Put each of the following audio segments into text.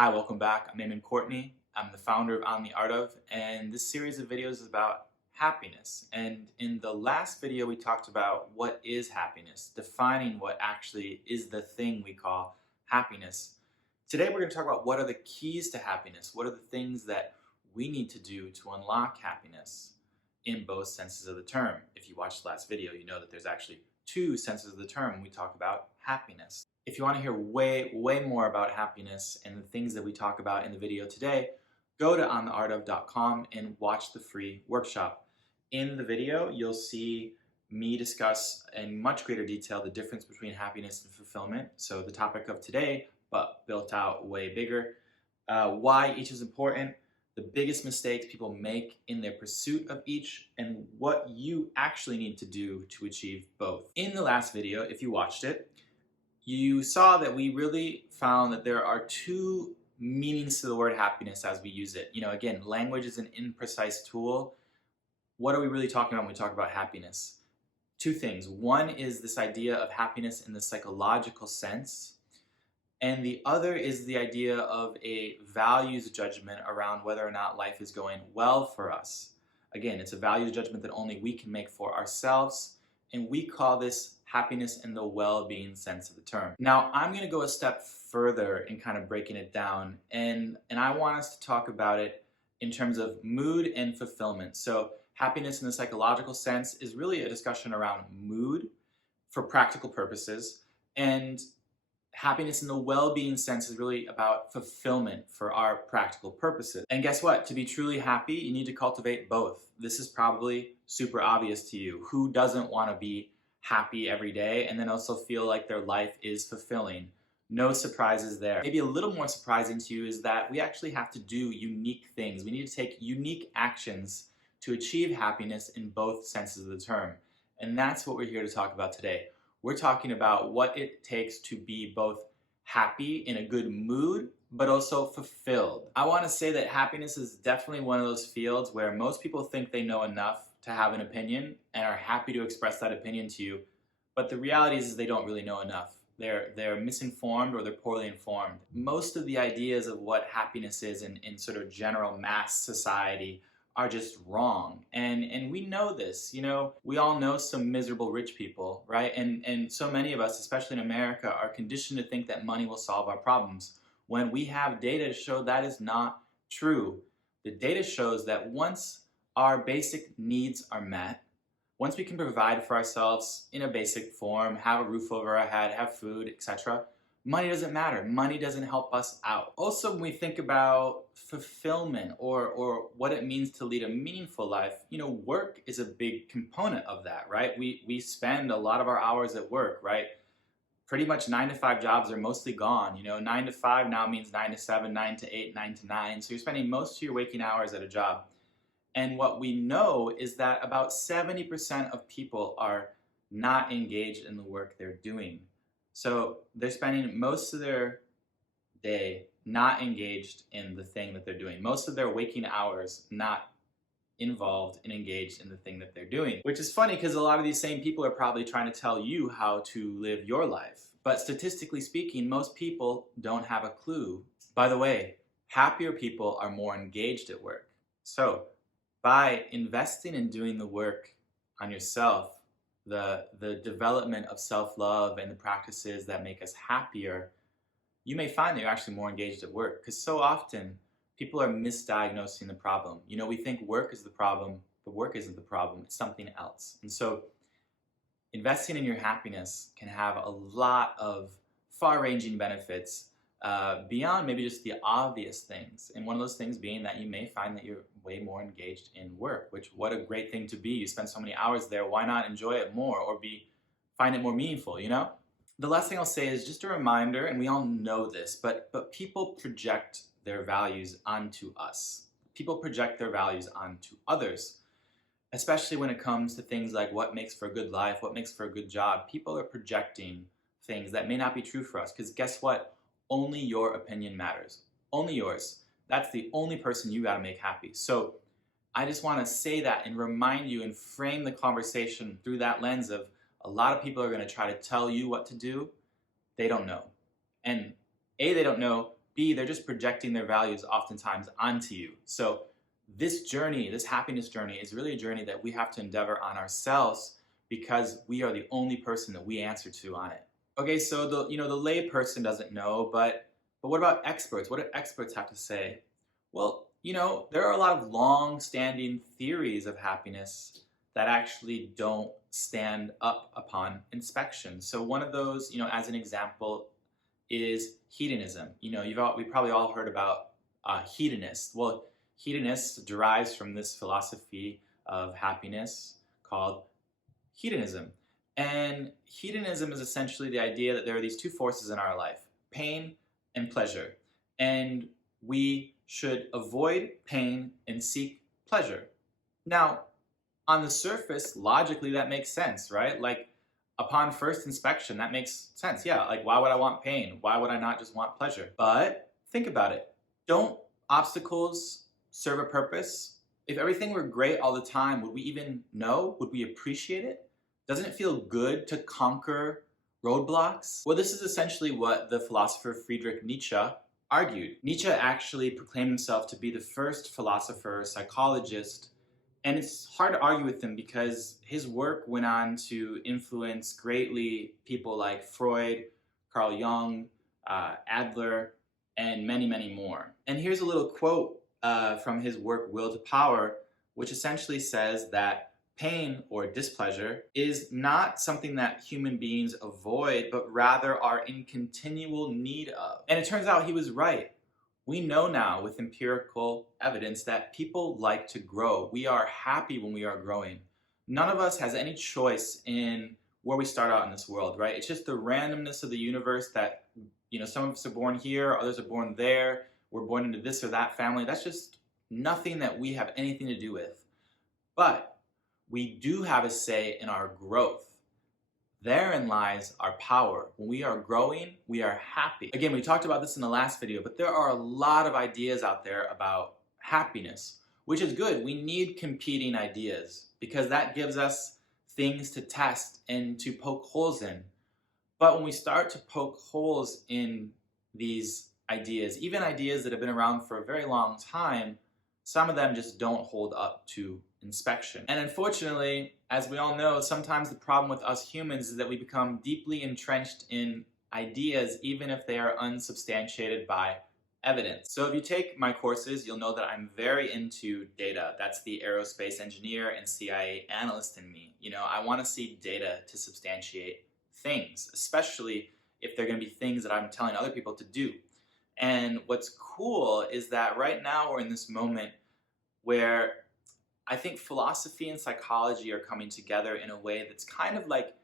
Hi, welcome back. I'm Eamon Courtney. I'm the founder of On the Art of, and this series of videos is about happiness. And in the last video, we talked about what is happiness, defining what actually is the thing we call happiness. Today, we're going to talk about what are the keys to happiness. What are the things that we need to do to unlock happiness in both senses of the term. If you watched the last video, you know that there's actually two senses of the term when we talk about happiness. If you want to hear way more about happiness and the things that we talk about in the video today, go to ontheartof.com and watch the free workshop. In the video, you'll see me discuss in much greater detail the difference between happiness and fulfillment. So the topic of today, but built out way bigger, why each is important, the biggest mistakes people make in their pursuit of each, and what you actually need to do to achieve both. In the last video, if you watched it, you saw that we really found that there are two meanings to the word happiness as we use it. Again, language is an imprecise tool. What are we really talking about when we talk about happiness? Two things. One is this idea of happiness in the psychological sense, and the other is the idea of a values judgment around whether or not life is going well for us. Again, it's a values judgment that only we can make for ourselves, and we call this happiness in the well-being sense of the term. Now, I'm going to go a step further in kind of breaking it down, and I want us to talk about it in terms of mood and fulfillment. So happiness in the psychological sense is really a discussion around mood for practical purposes, and happiness in the well-being sense is really about fulfillment for our practical purposes. And guess what? To be truly happy, you need to cultivate both. This is probably super obvious to you. Who doesn't want to be happy every day and then also feel like their life is fulfilling? No surprises there. Maybe a little more surprising to you is that we actually have to do unique things. We need to take unique actions to achieve happiness in both senses of the term. And that's what we're here to talk about today. We're talking about what it takes to be both happy, in a good mood, but also fulfilled. I want to say that happiness is definitely one of those fields where most people think they know enough to have an opinion and are happy to express that opinion to you, but the reality is they don't really know enough. They're misinformed or they're poorly informed. Most of the ideas of what happiness is in sort of general mass society are just wrong. And we know this. We all know some miserable rich people, right? And so many of us, especially in America, are conditioned to think that money will solve our problems, when we have data to show that is not true. The data shows that once our basic needs are met, once we can provide for ourselves in a basic form, have a roof over our head, have food, etc., money doesn't matter. Money doesn't help us out. Also, when we think about fulfillment or what it means to lead a meaningful life, work is a big component of that, right? We spend a lot of our hours at work, right? Pretty much 9 to 5 jobs are mostly gone. 9 to 5 now means 9 to 7, 9 to 8, 9 to 9. So you're spending most of your waking hours at a job. And what we know is that about 70% of people are not engaged in the work they're doing. So they're spending most of their day not engaged in the thing that they're doing. Most of their waking hours not involved and engaged in the thing that they're doing. Which is funny because a lot of these same people are probably trying to tell you how to live your life. But statistically speaking, most people don't have a clue. By the way, happier people are more engaged at work. So by investing in doing the work on yourself, the development of self-love and the practices that make us happier, you may find that you're actually more engaged at work. Because so often, people are misdiagnosing the problem. We think work is the problem, but work isn't the problem. It's something else. And so investing in your happiness can have a lot of far-ranging benefits beyond maybe just the obvious things. And one of those things being that you may find that you're way more engaged in work, which what a great thing to be. You spend so many hours there, why not enjoy it more or find it more meaningful, The last thing I'll say is just a reminder, and we all know this, but people project their values onto us. People project their values onto others, especially when it comes to things like what makes for a good life, what makes for a good job. People are projecting things that may not be true for us, because guess what? Only your opinion matters. Only yours. That's the only person you gotta make happy. So I just wanna say that and remind you and frame the conversation through that lens of a lot of people are gonna try to tell you what to do. They don't know. And A, they don't know. B, they're just projecting their values oftentimes onto you. So this journey, this happiness journey, is really a journey that we have to endeavor on ourselves because we are the only person that we answer to on it. Okay, so the lay person doesn't know, but what about experts? What do experts have to say? Well, there are a lot of long-standing theories of happiness that actually don't stand up upon inspection. So one of those, as an example, is hedonism. We probably all heard about hedonists. Well, hedonist derives from this philosophy of happiness called hedonism. And hedonism is essentially the idea that there are these two forces in our life, pain and pleasure. And we should avoid pain and seek pleasure. Now, on the surface, logically, that makes sense, right? Like, upon first inspection, that makes sense. Yeah, like, why would I want pain? Why would I not just want pleasure? But think about it. Don't obstacles serve a purpose? If everything were great all the time, would we even know? Would we appreciate it? Doesn't it feel good to conquer roadblocks? Well, this is essentially what the philosopher Friedrich Nietzsche argued. Nietzsche actually proclaimed himself to be the first philosopher, psychologist, and it's hard to argue with him because his work went on to influence greatly people like Freud, Carl Jung, Adler, and many, many more. And here's a little quote from his work, Will to Power, which essentially says that pain or displeasure is not something that human beings avoid, but rather are in continual need of. And it turns out he was right. We know now with empirical evidence that people like to grow. We are happy when we are growing. None of us has any choice in where we start out in this world, right? It's just the randomness of the universe that, some of us are born here, others are born there, we're born into this or that family. That's just nothing that we have anything to do with. But we do have a say in our growth. Therein lies our power. When we are growing, we are happy. Again, we talked about this in the last video, but there are a lot of ideas out there about happiness, which is good. We need competing ideas because that gives us things to test and to poke holes in. But when we start to poke holes in these ideas, even ideas that have been around for a very long time, some of them just don't hold up to inspection. And unfortunately, as we all know, sometimes the problem with us humans is that we become deeply entrenched in ideas even if they are unsubstantiated by evidence. So if you take my courses, you'll know that I'm very into data. That's the aerospace engineer and CIA analyst in me. I want to see data to substantiate things, especially if they're going to be things that I'm telling other people to do. And what's cool is that right now we're in this moment where I think philosophy and psychology are coming together in a way that's kind of like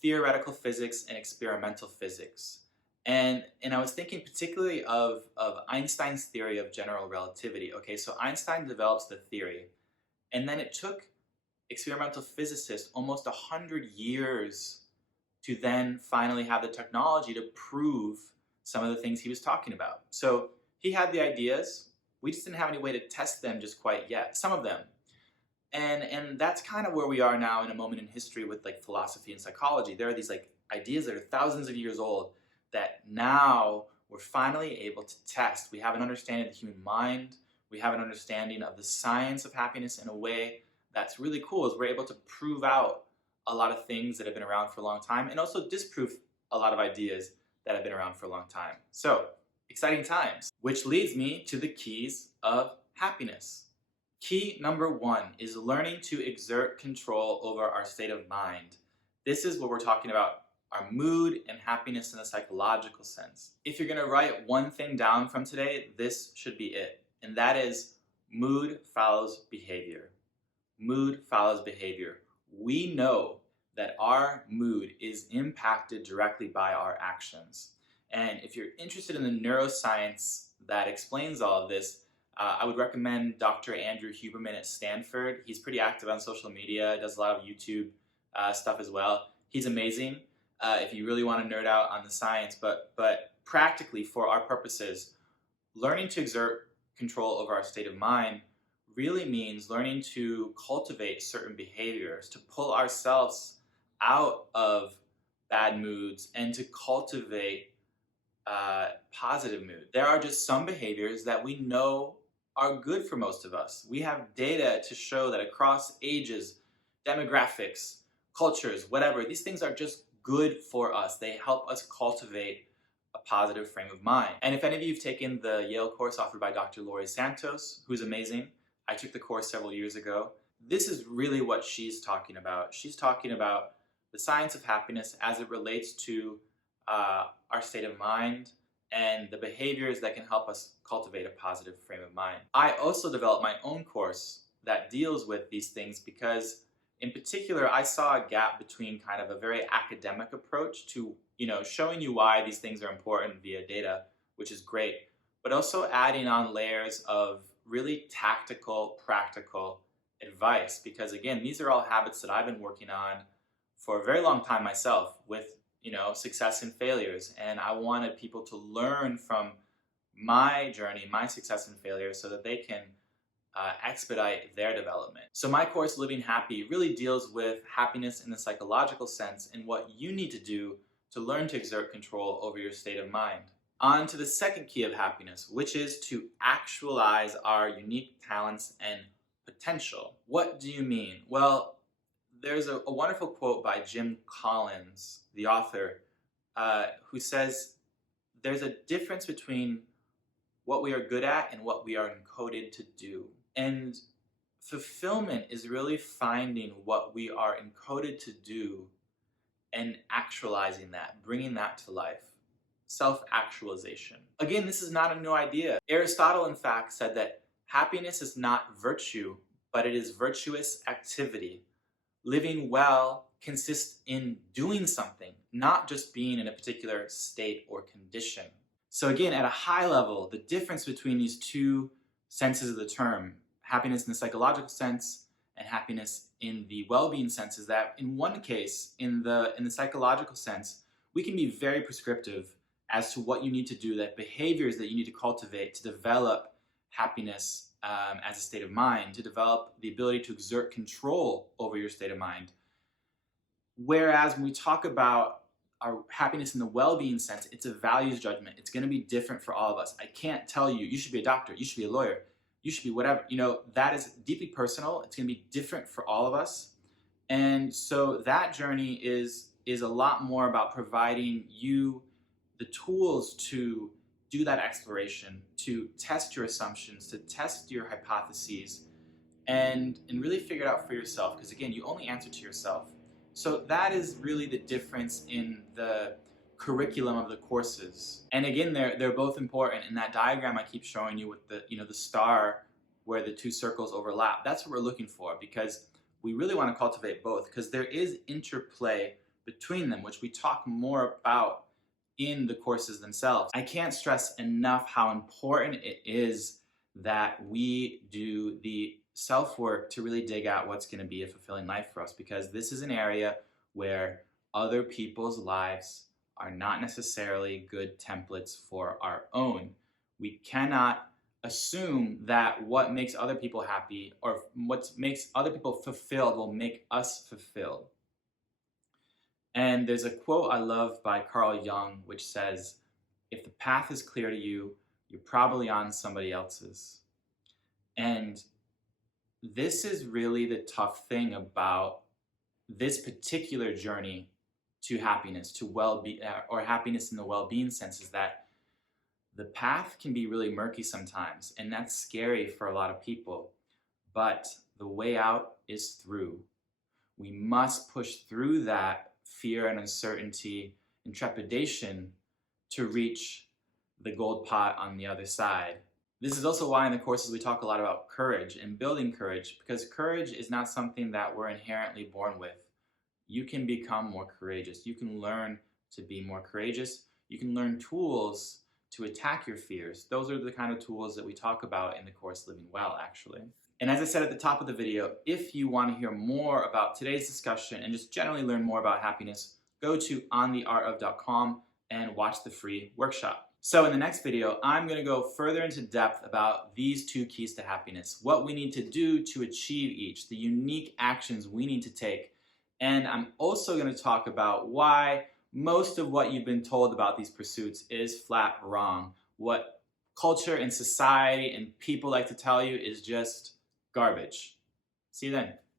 theoretical physics and experimental physics. And I was thinking particularly of Einstein's theory of general relativity. Okay, so Einstein develops the theory, and then it took experimental physicists almost 100 years to then finally have the technology to prove some of the things he was talking about. So he had the ideas, we just didn't have any way to test them just quite yet, some of them. And that's kind of where we are now in a moment in history with like philosophy and psychology. There are these like ideas that are thousands of years old that now we're finally able to test. We have an understanding of the human mind. We have an understanding of the science of happiness in a way that's really cool, is we're able to prove out a lot of things that have been around for a long time and also disprove a lot of ideas that have been around for a long time. So, exciting times, which leads me to the keys of happiness. Key number 1 is learning to exert control over our state of mind. This is what we're talking about, our mood and happiness in a psychological sense. If you're going to write one thing down from today, this should be it. And that is mood follows behavior. Mood follows behavior. We know that our mood is impacted directly by our actions. And if you're interested in the neuroscience that explains all of this, I would recommend Dr. Andrew Huberman at Stanford. He's pretty active on social media, does a lot of YouTube stuff as well. He's amazing if you really want to nerd out on the science, but practically for our purposes, learning to exert control over our state of mind really means learning to cultivate certain behaviors, to pull ourselves out of bad moods and to cultivate positive mood. There are just some behaviors that we know are good for most of us. We have data to show that across ages, demographics, cultures, whatever, these things are just good for us. They help us cultivate a positive frame of mind. And if any of you have taken the Yale course offered by Dr. Laurie Santos, who's amazing, I took the course several years ago. This is really what she's talking about. She's talking about the science of happiness as it relates to our state of mind and the behaviors that can help us cultivate a positive frame of mind. I also developed my own course that deals with these things because in particular I saw a gap between kind of a very academic approach to showing you why these things are important via data, which is great, but also adding on layers of really tactical, practical advice, because again, these are all habits that I've been working on for a very long time myself with success and failures, and I wanted people to learn from my journey, my success and failure, so that they can expedite their development. So my course, Living Happy, really deals with happiness in the psychological sense and what you need to do to learn to exert control over your state of mind. On to the second key of happiness, which is to actualize our unique talents and potential. What do you mean? Well, there's a wonderful quote by Jim Collins, the author, who says there's a difference between what we are good at and what we are encoded to do. And fulfillment is really finding what we are encoded to do and actualizing that, bringing that to life. Self-actualization. Again, this is not a new idea. Aristotle, in fact, said that happiness is not virtue, but it is virtuous activity. Living well consists in doing something, not just being in a particular state or condition. So again, at a high level, the difference between these two senses of the term, happiness in the psychological sense and happiness in the well-being sense, is that in one case, in the psychological sense, we can be very prescriptive as to what you need to do, that behaviors that you need to cultivate to develop happiness as a state of mind, to develop the ability to exert control over your state of mind. Whereas when we talk about our happiness in the well-being sense, it's a values judgment. It's going to be different for all of us. I can't tell you, you should be a doctor, you should be a lawyer, you should be whatever. That is deeply personal. It's going to be different for all of us. And so that journey is a lot more about providing you the tools to do that exploration, to test your assumptions, to test your hypotheses, and really figure it out for yourself. Because again, you only answer to yourself. So that is really the difference in the curriculum of the courses. And again, they're both important. In that diagram I keep showing you with the star where the two circles overlap, that's what we're looking for, because we really want to cultivate both, because there is interplay between them, which we talk more about in the courses themselves. I can't stress enough how important it is that we do the self-work to really dig out what's going to be a fulfilling life for us, because this is an area where other people's lives are not necessarily good templates for our own. We cannot assume that what makes other people happy or what makes other people fulfilled will make us fulfilled. And there's a quote I love by Carl Jung, which says, if the path is clear to you, you're probably on somebody else's. And this is really the tough thing about this particular journey to happiness, to well-being, or happiness in the well-being sense, is that the path can be really murky sometimes, and that's scary for a lot of people. But the way out is through. We must push through that fear and uncertainty and trepidation to reach the gold pot on the other side. This is also why in the courses we talk a lot about courage and building courage, because courage is not something that we're inherently born with. You can become more courageous. You can learn to be more courageous. You can learn tools to attack your fears. Those are the kind of tools that we talk about in the course Living Well, actually. And as I said at the top of the video, if you want to hear more about today's discussion and just generally learn more about happiness, go to ontheartof.com and watch the free workshop. So in the next video, I'm going to go further into depth about these two keys to happiness, what we need to do to achieve each, the unique actions we need to take. And I'm also going to talk about why most of what you've been told about these pursuits is flat wrong. What culture and society and people like to tell you is just garbage. See you then.